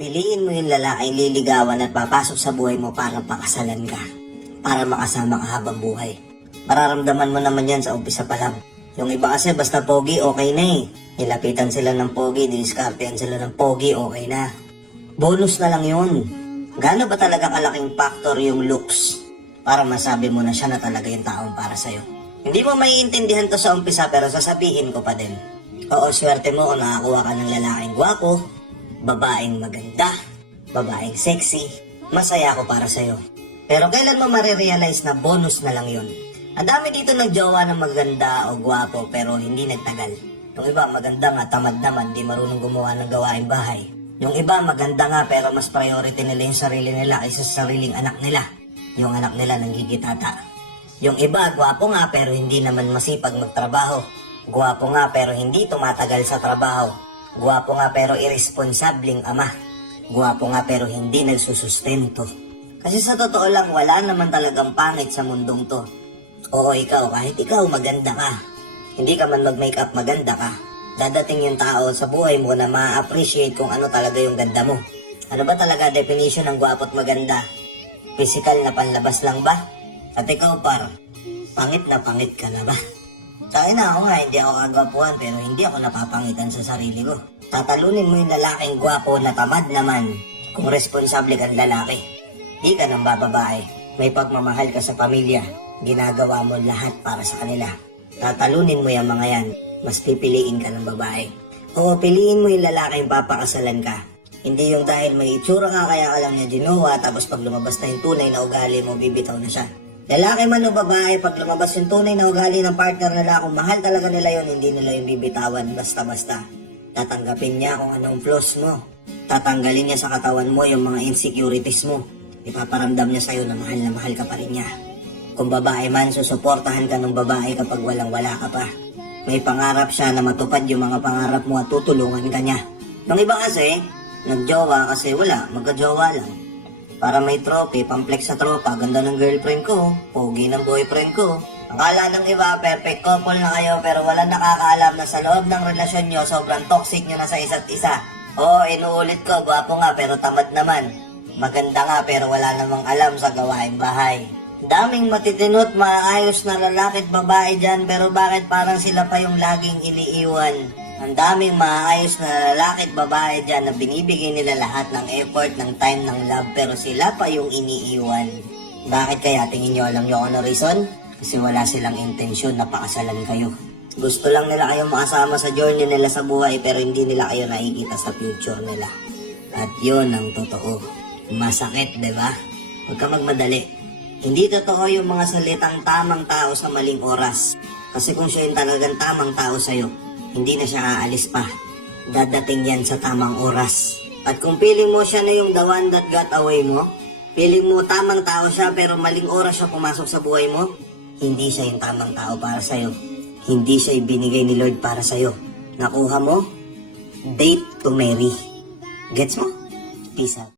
Piliin mo yung lalaking liligawan at papasok sa buhay mo para pakasalan ka. Para makasama ka habang buhay. Mararamdaman mo naman yan sa umpisa pa lang. Yung iba kasi basta pogi, okay na eh. Nilapitan sila ng pogi, diniskartehan sila ng pogi, okay na. Bonus na lang yun. Gaano ba talaga kalaking factor yung looks para masabi mo na siya na talaga yung taong para sa'yo? Hindi mo maiintindihan to sa umpisa pero sasabihin ko pa din. Oo, swerte mo kung nakakuha ka ng lalaking gwapo, babaeng maganda, babaeng sexy, masaya ako para sa'yo. Pero kailan mo marirealize na bonus na lang yun? Ang dami dito nagjowa ng maganda o gwapo pero hindi nagtagal. Yung iba maganda nga, tamad naman, di marunong gumawa ng gawaing bahay. Yung iba maganda nga pero mas priority nila yung sarili nila kaysa sa sariling anak nila. Yung anak nila nanggigitata. Yung iba gwapo nga pero hindi naman masipag magtrabaho. Gwapo nga pero hindi tumatagal sa trabaho. Gwapo nga pero irresponsabling ama. Gwapo nga pero hindi nagsusustento. Kasi sa totoo lang wala naman talagang pangit sa mundong to. Oo, ikaw, kahit ikaw maganda ka, hindi ka man mag-makeup maganda ka, dadating yung tao sa buhay mo na ma-appreciate kung ano talaga yung ganda mo. Ano ba talaga definition ng gwapo at maganda? Physical na panlabas lang ba? At ikaw par, pangit na pangit ka na ba? Sa akin na ako nga, hindi ako kagwapuhan pero hindi ako napapangitan sa sarili ko. Tatalunin mo yung lalaking gwapo na tamad naman kung responsable kang lalaki. Di ka nang bababae, may pagmamahal ka sa pamilya, ginagawa mo lahat para sa kanila. Tatalunin mo yung mga yan, mas pipiliin ka ng babae. Oo, piliin mo yung lalaking papakasalan ka. Hindi yung dahil may itsura ka kaya ka lang niya ginawa tapos pag lumabas na yung tunay na ugali mo, bibitaw na siya. Lalaki man o babae, pag lumabas yung tunay na ugali ng partner nila, kung mahal talaga nila yun, hindi nila yung bibitawan basta-basta. Tatanggapin niya kung anong flaws mo. Tatanggalin niya sa katawan mo yung mga insecurities mo. Ipaparamdam niya sa'yo na mahal ka pa rin niya. Kung babae man, susuportahan ka ng babae kapag walang-wala ka pa. May pangarap siya na matupad yung mga pangarap mo at tutulungan ka niya. Nung iba kasi, nagjowa kasi wala, magkajowa lang. Para may trophy, pamflex sa tropa, ganda ng girlfriend ko, pogi ng boyfriend ko. Akala ng iba, perfect couple na kayo pero wala nakakaalam na sa loob ng relasyon nyo, sobrang toxic nyo na sa isa't isa. Oo, inuulit ko, gwapo nga pero tamad naman. Maganda nga pero wala namang alam sa gawaing bahay. Daming matitinot, maayos na lalaki at babae dyan pero bakit parang sila pa yung laging iniiwan? Ang daming maayos na lalaki at babae dyan na binibigay nila lahat ng effort, ng time, ng love pero sila pa yung iniiwan. Bakit kaya? Tingin nyo alam nyo ano reason? Kasi wala silang intensyon na pakasalan kayo. Gusto lang nila kayong makasama sa journey nila sa buhay pero hindi nila kayo nakikita sa future nila. At yun ang totoo. Masakit, diba? Huwag ka magmadali. Hindi totoo yung mga salitang tamang tao sa maling oras. Kasi kung siya yung talagang tamang tao sa'yo, hindi na siya aalis pa. Dadating yan sa tamang oras. At kung feeling mo siya na yung the one that got away mo, feeling mo tamang tao siya pero maling oras siya pumasok sa buhay mo, hindi siya yung tamang tao para sa'yo. Hindi siya ibinigay ni Lord para sa'yo. Nakuha mo, date to marry. Gets mo? Peace out.